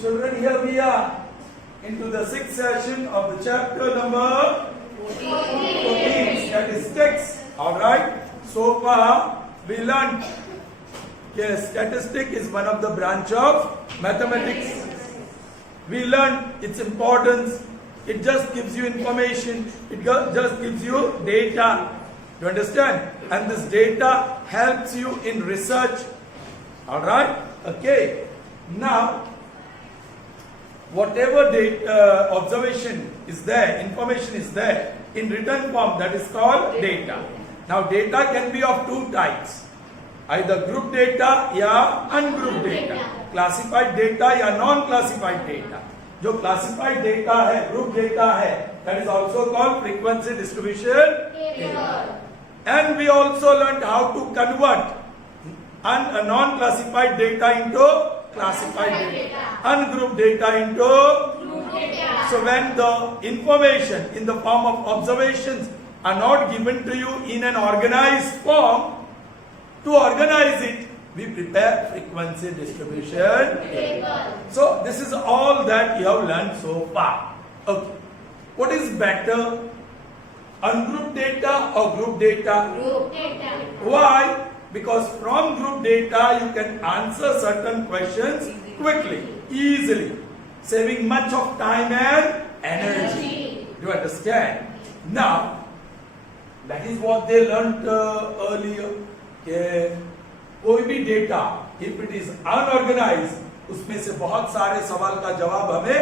children, here we are into the sixth session of the chapter number 14, statistics. Alright, so far we learned statistic is one of the branch of mathematics. We learned its importance. It just gives you information. It just gives you data. You understand? And this data helps you in research. Alright? Okay. Now, whatever data, observation is there, information is there, in written form, that is called data. Now, data can be of two types. Either group data या ungrouped data. Classified data या non-classified data. जो classified data है, group data है, that is also called frequency distribution table. And we also learned how to convert a non-classified data into classified data, ungrouped data into group data. So when the information in the form of observations are not given to you in an organized form, to organize it, we prepare frequency distribution table. So this is all that you have learned so far. Okay. What is better? Ungrouped data or group data? Group data. Why? Because from group data you can answer certain questions quickly, easily, saving much of time and energy. Do you understand? Now, that is what they learned earlier. कोई भी data if it is unorganise उसमें से बहुत सारे सवाल का जवाब हमें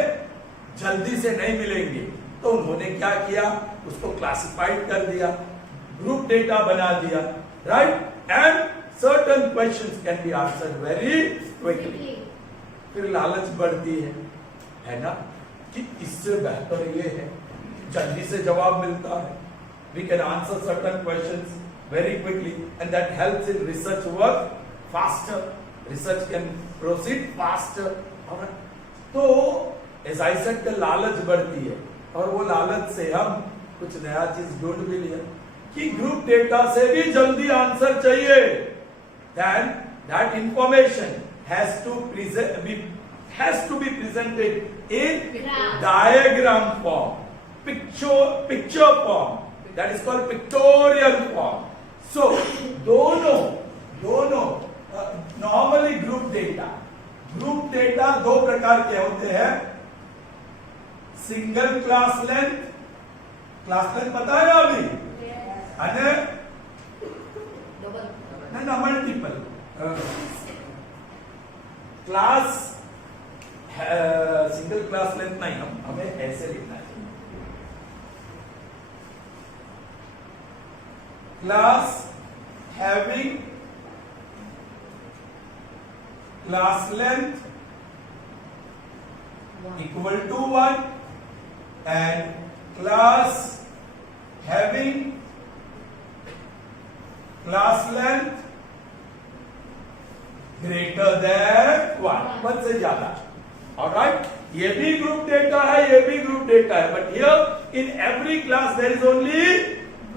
जल्दी से नहीं मिलेंगे, तो उन्होंने क्या किया, उसको क्लासिफाइड कर दिया, ग्रुप डेटा बना दिया, right, and certain questions can be answered very quickly. फिर लालच बढ़ती है ना, कि इससे बेहतर ये है, जल्दी से जवाब मिलता है, we can answer certain questions very quickly, and that helps in research work faster. Research can proceed faster. Alright. तो as I said, the लालच बढ़ती है, और वो लालच से हम कुछ नया चीज ढूंढ भी लिया कि ग्रुप डेटा से भी जल्दी आंसर चाहिए. Then that information has to be presented in diagram form, picture form. That is called pictorial form. So, दोनों नॉर्मली ग्रुप डेटा दो प्रकार के होते हैं. सिंगल क्लास लेंथ पता है ना अभी, ना multiple class. Single class length नहीं, हमें ऐसे लिखना है. Class having class length equal to 1 and class having class length greater than 1 से ज्यादा. Alright, ये भी ग्रुप डेटा है, ये भी ग्रुप डेटा है, but here in every class there is only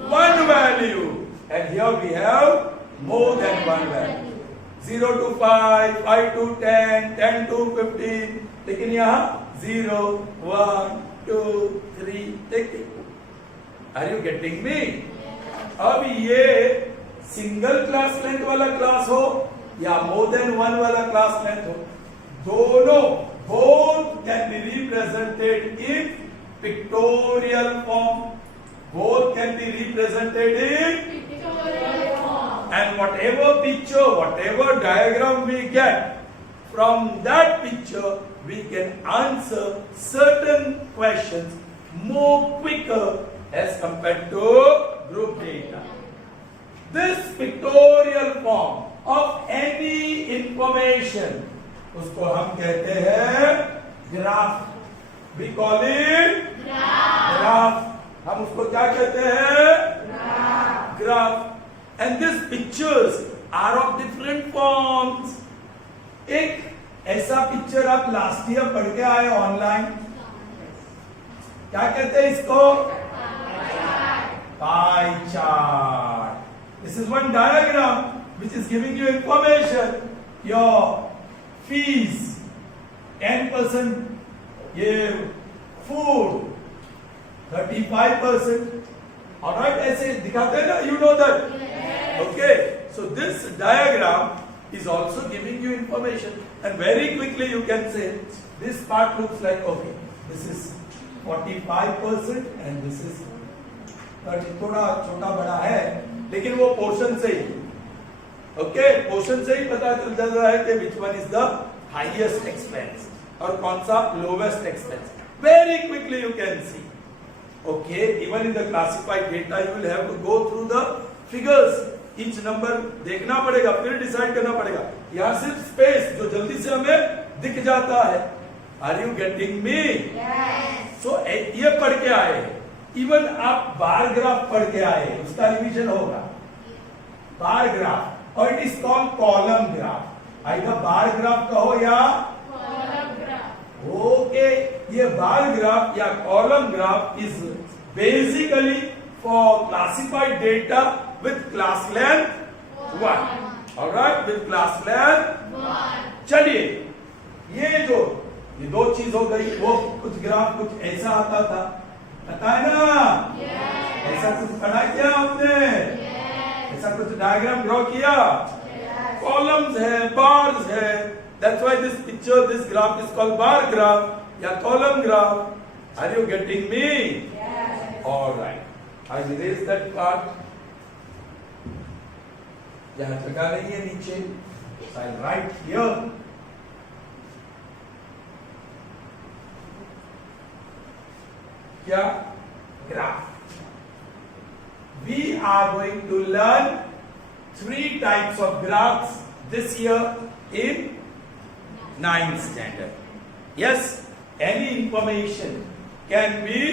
one value, and here we have more than one value. 0 to 5, 5 to 10, 10 to 15. लेकिन यहाँ 0, 1, 2, 3. देखिए, are you getting me? अब ये सिंगल क्लास लेंथ वाला क्लास हो या more than one वाला class length हो, दोनों both can be represented in pictorial form. Both can be represented in pictorial form. And whatever picture, whatever diagram we get, from that picture we can answer certain questions more quicker as compared to group data. This pictorial form of any information, उसको हम कहते हैं graph. We call it graph. हम उसको क्या कहते हैं? Graph. And these pictures are of different forms. एक ऐसा पिक्चर आप लास्ट ईयर पढ़ के आए ऑनलाइन, क्या कहते हैं इसको? Pie chart. This is one diagram which is giving you information, your fees, 10% ये फूड, 35%. ऑलराइट, ऐसे दिखाते हैं ना, you know that. Okay, so this diagram is also giving you information, and very quickly you can say this part looks like, okay, this is 45% and this is 30. थोड़ा छोटा बड़ा है लेकिन वो पोर्शन से ही, ओके, पोर्शन से ही पता चल जाता है कि which one is the highest expense और कौन सा lowest expense. Very quickly you can see. Okay, even in the classified data you will have to go through the figures. Each number देखना पड़ेगा, फिर डिसाइड करना पड़ेगा. यहाँ सिर्फ स्पेस जो जल्दी से हमें दिख जाता है. Are you getting me? Yes. So ये पढ़ के आए. इवन आप बार ग्राफ पढ़ के आए, उसका रिवीजन होगा. बार ग्राफ, और it is called column graph. आएगा बार ग्राफ कहो या कॉलम ग्राफ. ओके, ये बार ग्राफ या column graph is basically for classified data with class length 1. All right, with class length 1. चलिए, ये दो चीज हो गई. वो कुछ ग्राफ कुछ ऐसा आता था, पता है ना? yes. ऐसा कुछ पढ़ा किया आपने? yes. ऐसा कुछ डायग्राम ड्रॉ किया? कॉलम्स है, बार्स है. That's why this picture, this graph is called bar graph या column graph. Are you getting me? Yes. All right. I erase that part. यहाँ जगह नहीं है नीचे. So I'll write here. क्या? Graph. We are going to learn 3 types of graphs this year in 9th standard. Yes, any information can be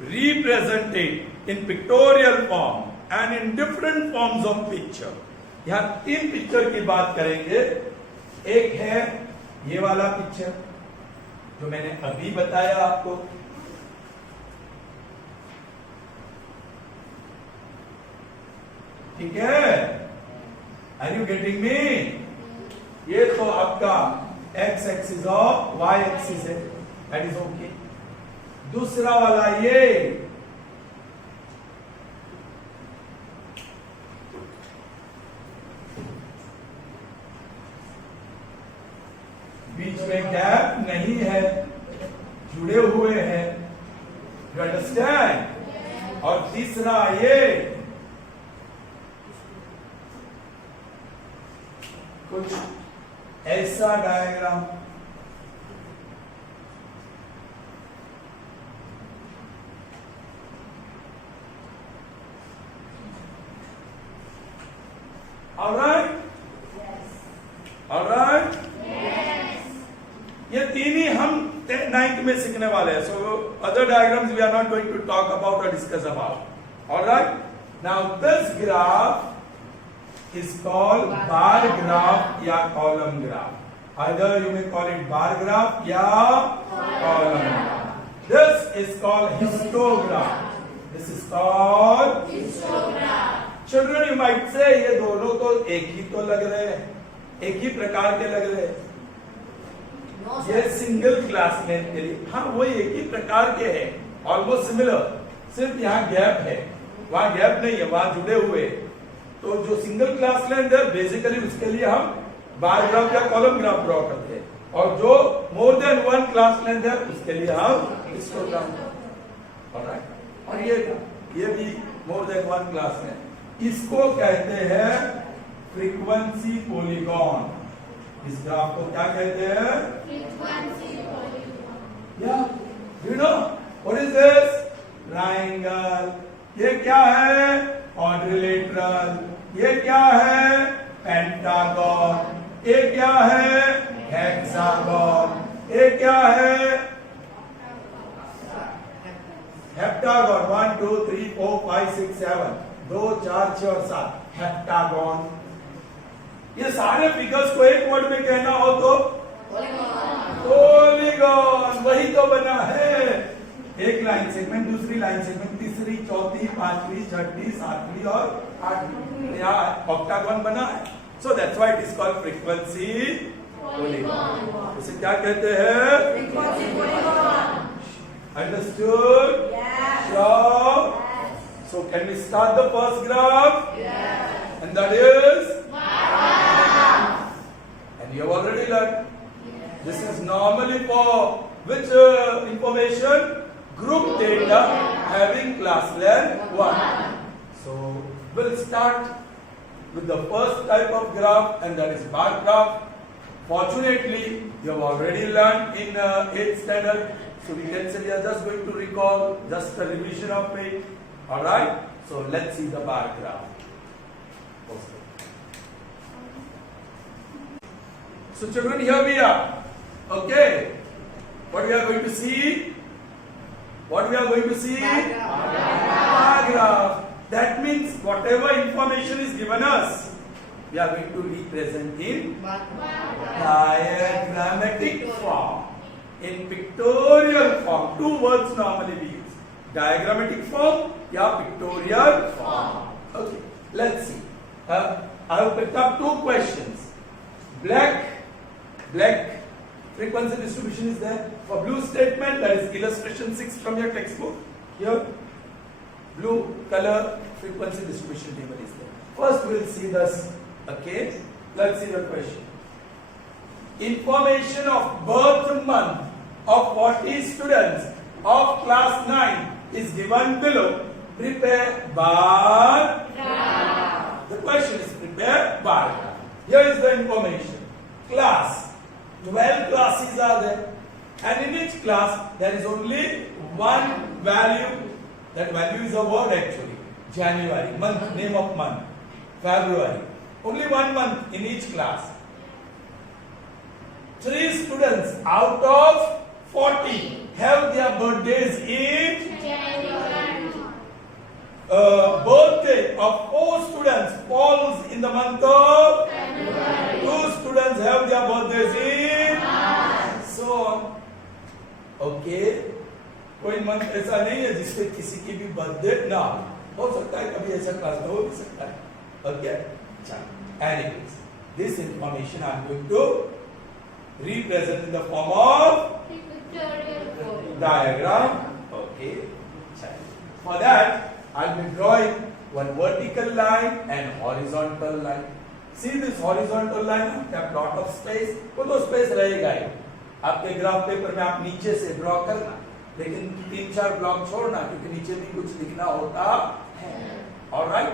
represented in pictorial form and in different forms of picture. यहाँ 3 picture की बात करेंगे. एक है ये वाला picture जो मैंने अभी बताया आपको. ठीक है? Are you getting me? ये तो आपका x एक्सिस और y एक्सिस है. That is okay. दूसरा वाला ये बीच में गैप नहीं है, जुड़े हुए हैं. You understand? और तीसरा ये कुछ ऐसा डायग्राम. ऑलराइट? ऑलराइट? ये तीन ही हम 9th में सीखने वाले हैं. So other diagrams we are not going to talk about और discuss about. Alright, now this graph is called bar graph या column graph. Either you may call it bar graph या column graph. This is called histograph. This is called histograph. Children, you might say ये दोनों तो एक ही तो लग रहे हैं, एक ही प्रकार के लग रहे हैं. ये सिंगल क्लास लेंथ के लिए, हाँ वो एक ही प्रकार के हैं, ऑलमोस्ट सिमिलर. सिर्फ यहाँ गैप है, वहाँ गैप नहीं है, वहाँ जुड़े हुए. तो जो सिंगल क्लास लेंथ है बेसिकली उसके लिए हम बार ग्राफ या कॉलम ग्राफ ड्रॉ करते हैं, और जो मोर देन 1 क्लास लेंथ है उसके लिए हम हिस्टोग्राम. ऑलराइट, और ये भी मोर देन 1 क्लास लेंथ. इसको कहते हैं फ्रीक्वेंसी पॉलीगॉन. इस ग्राफ को क्या कहते हैं? Frequency polygon. या you know what is this? Triangle. ये क्या है? क्वाड्रिलेटरल. ये क्या है? पेंटागन. ये क्या है? हेक्सागन. ये क्या है? हेप्टागन. 1 2 3 4 5 6 7 2 4 6 और 7 हेप्टागन. ये सारे फिगर्स को एक वर्ड में कहना हो तो पॉलीगॉन. वही तो बना है. एक लाइन सेगमेंट, दूसरी लाइन सेगमेंट, तीसरी, चौथी, पांचवी, छठी, सातवीं और आठवीं. यहाँ ऑक्टागन बना है. So that's why it is called frequency polygon. उसे क्या कहते हैं? Recursive polygon. Understood? Yes. Sure? Yes. So can we start the first graph? Yes. And that is? And you have already learned. This is normally for which information? Group data having class length 1. So we'll start with the first type of graph, and that is bar graph. Fortunately, you have already learned in 8th standard. So we can say we are just going to recall just a revision of it. Alright? So let's see the bar graph. So children, here we are. Okay. What we are going to see? What we are going to see? Bar graph. That means whatever information is given us, we are going to represent in diagrammatic form. In pictorial form. Two words normally we use. Diagrammatic form or pictorial form. Okay. Let's see. I have picked up two questions. Black frequency distribution is there. For blue statement, that is illustration 6 from your textbook. Here, blue color frequency distribution table is there. First, we'll see this. Okay, let's see the question. Information of birth month of 40 students of class 9 is given below. Prepare bar graph. The question is prepare bar graph. Here is the information. Class. 12 classes are there, and in each class there is only one value. That value is a word actually. January, month, name of month. February. Only 1 month in each class. 3 students out of 40 have their birthdays in January. Birthday of 4 students falls in the month of February. 2 students have their birthdays in March. So on. Okay. कोई month ऐसा नहीं है जिसपे किसी की भी birthday ना हो सकता है, कभी ऐसा क्लास में हो भी सकता है. Okay. Anyways, this information I am going to represent in the form of diagram. Okay. For that, I will be drawing one vertical line and horizontal line. See this horizontal line, आपका plot of space, वो तो space रहेगा ही. आपके graph paper में आप नीचे से draw करना, लेकिन 3-4 ब्लॉक छोड़ना, क्योंकि नीचे भी कुछ लिखना होता है. Alright?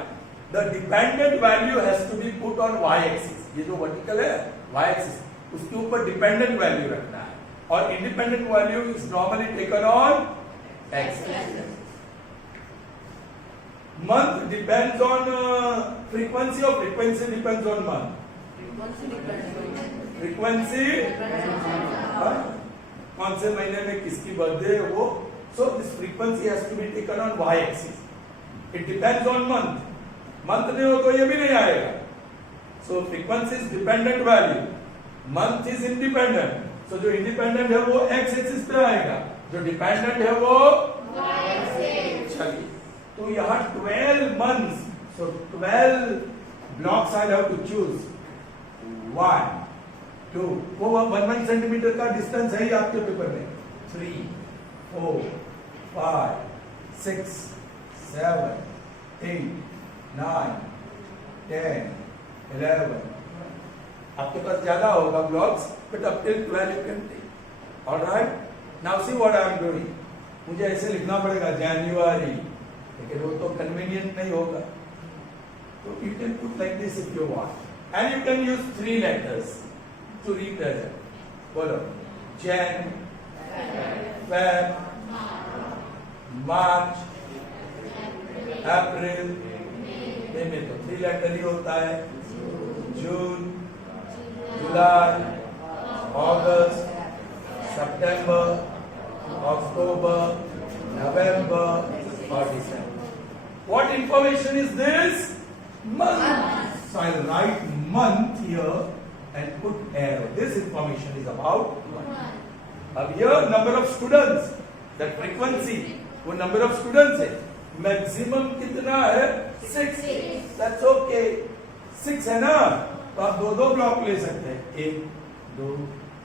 The dependent value has to be put on y-axis. ये जो vertical है, y-axis, उसके ऊपर dependent value रखना है, और independent value is normally taken on x-axis. Month depends on frequency, or frequency depends on month? Frequency कौन से महीने में किसकी बर्थडे है वो. So this frequency has to be taken on y-axis. It depends on month. Month नहीं हो तो ये भी नहीं आएगा. So frequency is dependent value. Month is independent. So जो independent है वो x-axis पे आएगा, जो dependent है वो y-axis. चलिए, तो यहाँ 12 months. So 12 blocks I have to choose. 1, 2, वो 1 सेंटीमीटर का डिस्टेंस है ही आपके पेपर में. 3, 4, 5, 6, 7, 8, 9, 10, 11. आपके पास ज्यादा होगा blocks, but up till 12 you can take. Alright? Now see what I am doing. मुझे ऐसे लिखना पड़ेगा January, लेकिन वो तो convenient नहीं होगा. So you can put like this if you want, and you can use 3 letters to represent. बोलो, Jan, Feb, March, April. में तो 3 लेटर ही होता है. June, July, August, September, October, November, or December. What information is this? Month. So I'll write month here and put arrow. This information is about month. अब here number of students, that frequency, वो number of students है. Maximum कितना है? 6. That's okay. 6 है ना, तो आप 2 block ले सकते हैं. 1, 2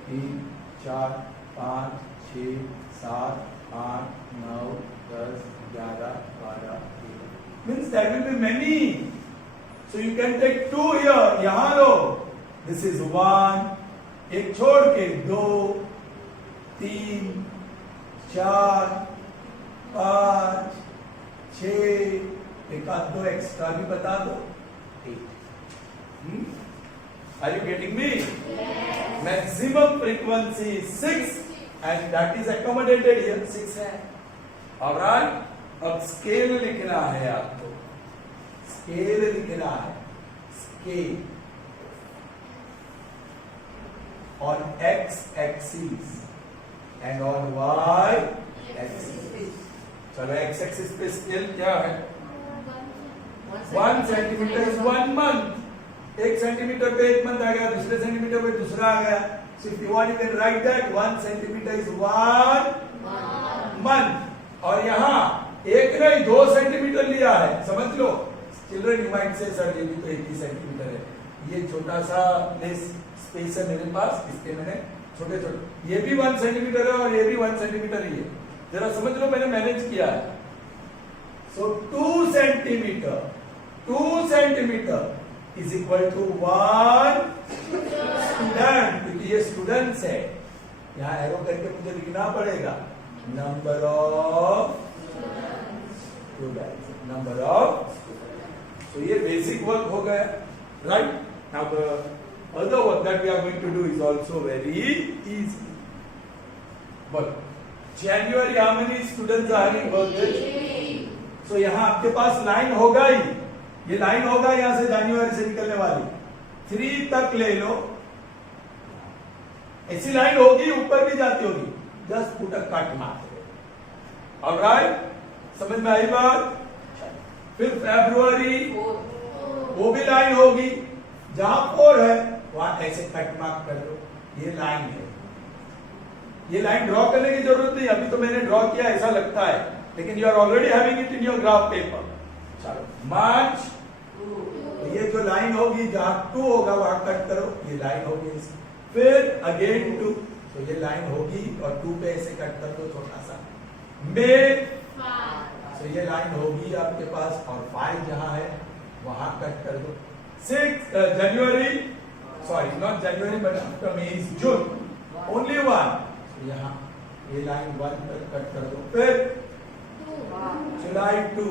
3 4 5 6 7 8 9 10 11 12 13 means there will be many, so you can take 2 here. यहाँ लो, this is 1, एक छोड़ के 2 3 4 5 6, एक आध 2 एक्स्ट्रा भी बता दो 8. Are you getting me? Yes. Maximum frequency is 6 and that is accommodated here 6 है. Alright, अब स्केल लिखना है आपको. स्केल लिखना है. Scale on x axis and on y axis. चलो x axis पे स्केल क्या है? 1 सेंटीमीटर इज 1 मंथ. 1 सेंटीमीटर पे 1 मंथ आ गया, दूसरे सेंटीमीटर पे दूसरा आ गया. So if you want you can write that 1 centimetre is 1 month. और यहाँ एक नहीं 2 सेंटीमीटर लिया है, समझ लो. Children you might say sir ये भी तो 1 ही सेंटीमीटर है. ये छोटा सा लेस स्पेस है मेरे पास, इसके मैंने छोटे छोटे, ये भी 1 सेंटीमीटर है और ये भी 1 सेंटीमीटर ही है. जरा समझ लो मैंने मैनेज किया है. So 2 centimetre is equal to 1 student, क्योंकि ये स्टूडेंट्स है. यहाँ एरो करके मुझे लिखना पड़ेगा number of students, number of. तो ये बेसिक वर्क हो गया, right. Now the other work that we are going to do is also very easy. But January, how many students are having birthday? So यहाँ आपके पास line होगा ही, ये line होगा यहाँ से जनवरी से निकलने वाली 3 तक ले लो. ऐसी लाइन होगी, ऊपर भी जाती होगी. Just put a cut mark. Alright, समझ में आई बात. फिर फरवरी वो भी लाइन होगी, जहां 4 है वहां ऐसे कट मार्क कर दो. ये लाइन है. ये लाइन ड्रॉ करने की जरूरत नहीं, अभी तो मैंने ड्रॉ किया ऐसा लगता है, लेकिन you are already having it in your graph paper. चलो मार्च, ये जो लाइन होगी जहां 2 होगा वहां कट करो, ये लाइन होगी. फिर अगेन 2, तो ये लाइन होगी और 2 पे ऐसे कट कर दो छोटा सा. मई, तो ये लाइन होगी आपके पास और 5 जहां है वहां कट कर दो. 6 January, sorry not January but after May is June, only 1. तो यहाँ ये लाइन 1 तक कट कर दो. फिर जुलाई 2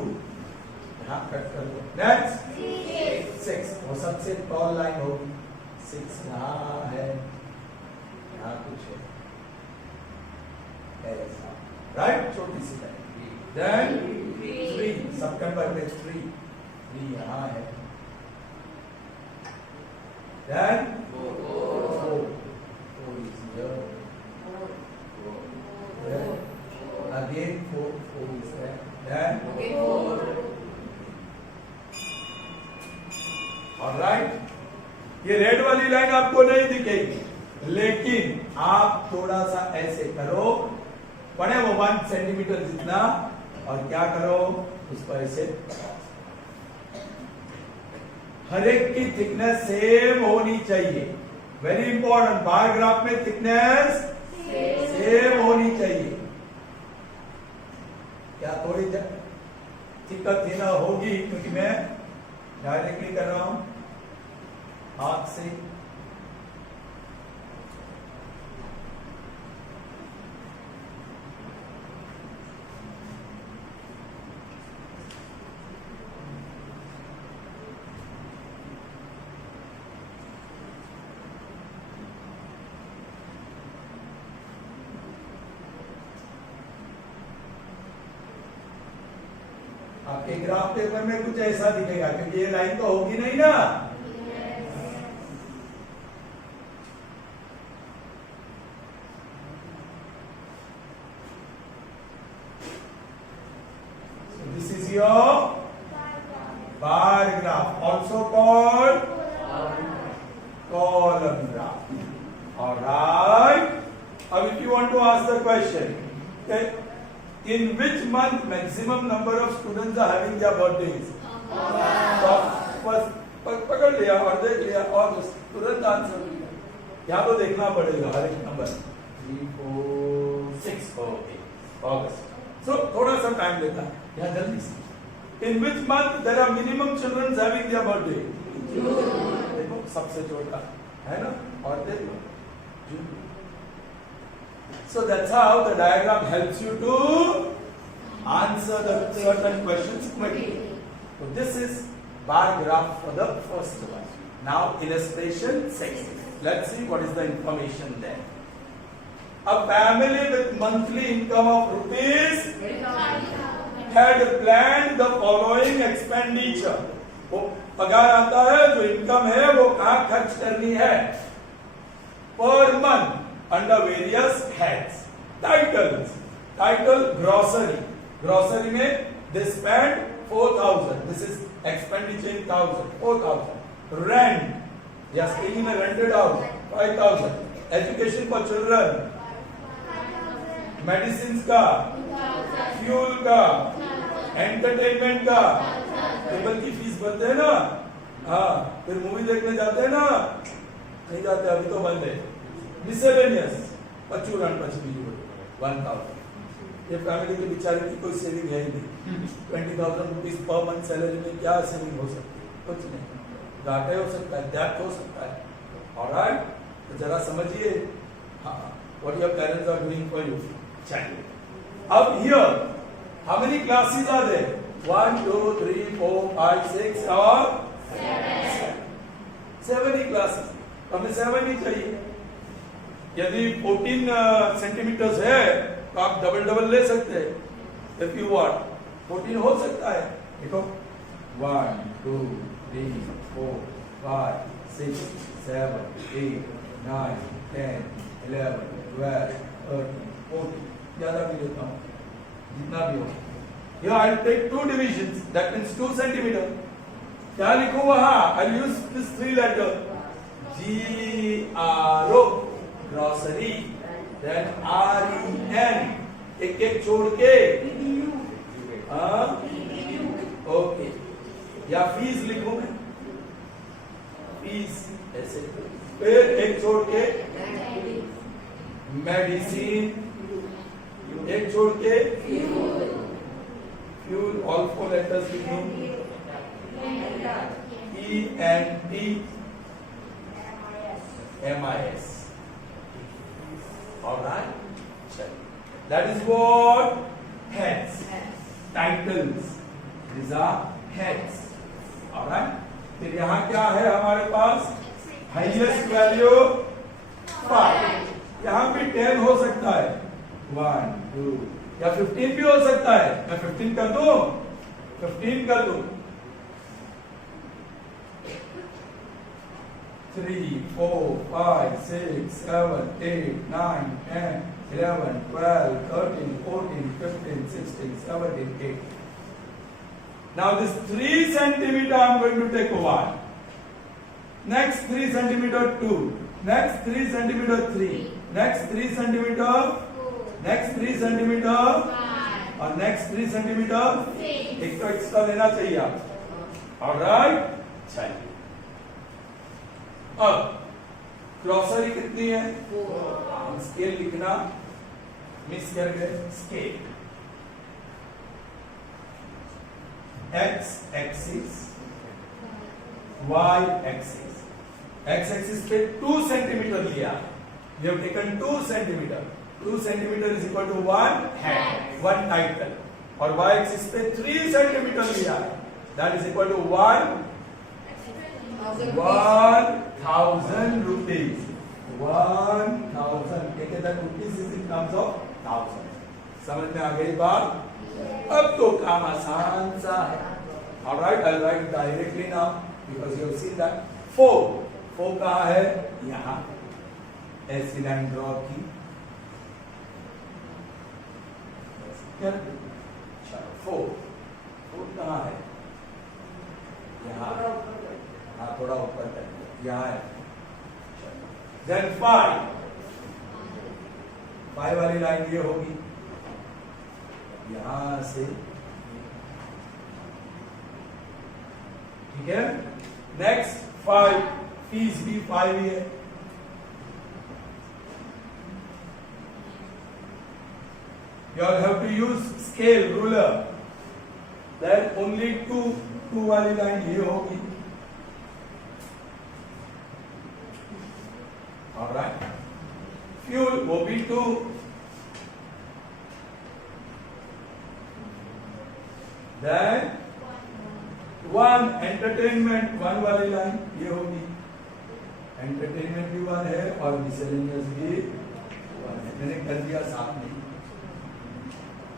यहाँ कट कर दो. नेक्स्ट 6, वो सबसे टॉल लाइन होगी. 6 यहाँ है, यहाँ कुछ है ऐसा, राइट, छोटी सी लाइन. देन 3 सितंबर में 3 यहाँ है. Then 4 is here. Then again 4 is there. Then 4. All right. ये रेड वाली लाइन आपको नहीं दिखेगी, लेकिन आप थोड़ा सा ऐसे करो, पड़े वो 1 सेंटीमीटर जितना, और क्या करो उसको ऐसे. हर एक की थिकनेस सेम होनी चाहिए. वेरी इंपॉर्टेंट, बार ग्राफ में थिकनेस सेम होनी चाहिए. क्या थोड़ी दिक्कत थी ना होगी, क्योंकि मैं डायरेक्टली कर रहा हूं हाथ से. आपके ग्राफ पेपर में कुछ ऐसा दिखेगा, क्योंकि ये लाइन तो होगी नहीं ना. So this is your bar graph, also called column graph. All right. Now if you want to ask the question, okay, in which month maximum number of students are having their birthdays? तो पकड़ लिया और देख लिया और तुरंत answer दिया. यहाँ तो देखना पड़ेगा हर एक नंबर 3 4 6 ओके अगस्त सो थोड़ा सा टाइम लेता है यहाँ जल्दी से in which month there are minimum children having their birthday देखो सबसे छोटा है ना और देखो जून so that's how the diagram helps you to answer the certain questions quickly so this is bar graph for the first one now illustration 6 let's see what is the information there a family with monthly income of rupees had planned the following expenditure वो पगार आता है जो income है वो कहाँ खर्च करनी है per month under various heads title grocery में they spent 4,000 this is expenditure in 4,000 rent they are staying in a rented house 5,000 education for children medicines का fuel का entertainment का टेबल की फीस भरते हैं ना हाँ फिर मूवी देखने जाते हैं ना नहीं जाते अभी तो बंद है मिसलेनियस पचूरन पचमी 1,000 ये फैमिली के बेचारे की कोई सेविंग है ही नहीं 20,000 रुपीज पर मंथ सैलरी में क्या सेविंग हो सकती है कुछ नहीं घाटे हो सकता है डेथ हो सकता है ऑलराइट तो जरा समझिए हाँ what your parents are doing for you चलिए अब here how many classes are there 1 2 3 4 5 6 और 7 ही क्लासेस हमें 7 ही चाहिए यदि 14 सेंटीमीटर्स है तो आप डबल ले सकते हैं इफ यू वांट 14 हो सकता है देखो 1 2 3 4 5 6 7 8 9 10 11 12 13 14 ज्यादा भी लेता हूँ जितना भी हो here I'll take 2 divisions that means 2 centimeter क्या लिखूं वहां I'll use this 3 letter GRO grocery then REN एक एक छोड़ के ओके या फीस लिखूं मैं फीस ऐसे फिर एक छोड़ के मेडिसिन एक छोड़ के फ्यूल ऑल 4 लेटर्स लिखूं ENT MIS all right that is what heads titles these are heads all right फिर यहाँ क्या है हमारे पास हाईएस्ट वैल्यू 5 यहाँ भी 10 हो सकता है 1 2 या 15 भी हो सकता है मैं 15 कर दूं 15 कर दूं 3 4 5 6 7 8 9 10 11 12 13 14 15 16 17 8 now this 3 centimeter I'm going to take 1 next 3 centimeter 2 next 3 centimeter 3 next 3 centimeter next 3 centimeter और next 3 centimeter एक तो एक्स्ट्रा लेना चाहिए आप ऑलराइट चलिए अब ग्रोसरी कितनी है स्केल लिखना मिस कर गए scale x axis y axis x axis पे 2 सेंटीमीटर लिया we have taken 2 centimetre 2 centimetre is equal to 1 head 1 title और y एक्सिस पे 3 सेंटीमीटर लिया that is equal to 1,000 rupees 1,000 take that rupees is in terms of thousand समझ में आ गई बात अब तो काम आसान सा है alright I'll write directly now because you have seen that 4 कहाँ है यहाँ ऐसी लाइन ड्रॉ की चलो 4 कहाँ है यहाँ हाँ थोड़ा ऊपर कर यहाँ है then 5 वाली लाइन ये होगी यहां से ठीक है नेक्स्ट 5 फीस भी 5 ही है You all have to use scale, ruler. Then only two वाली लाइन ये होगी. All right. Fuel वो भी 2. Then 1 entertainment 1 वाली लाइन ये होगी. एंटरटेनमेंट भी 1 है और मिसलेनियस भी 1 है. मैंने कर दिया साथ में.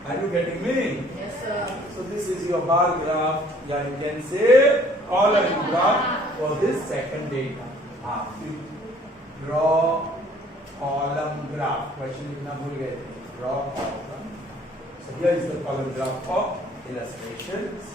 Are you getting me? Yes, sir. So this is your bar graph. Yeah, you can say column graph for this second data. You draw column graph. Question लिखना भूल गए थे. Draw column. So here is the column graph of illustrations.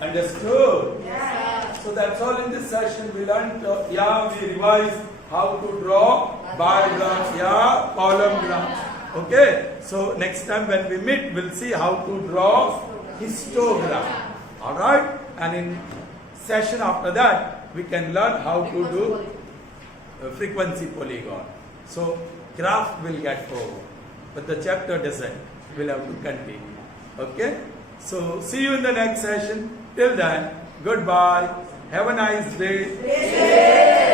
Understood? Yes, sir. So that's all in this session. We learned, we revised how to draw bar graphs, column graphs. Okay. So next time when we meet, we'll see how to draw histogram. All right. And in session after that, we can learn how to do frequency polygon. So graph will get over, but the chapter doesn't. We'll have to continue. Okay. So see you in the next session. Till then, goodbye. Have a nice day. Yes, sir.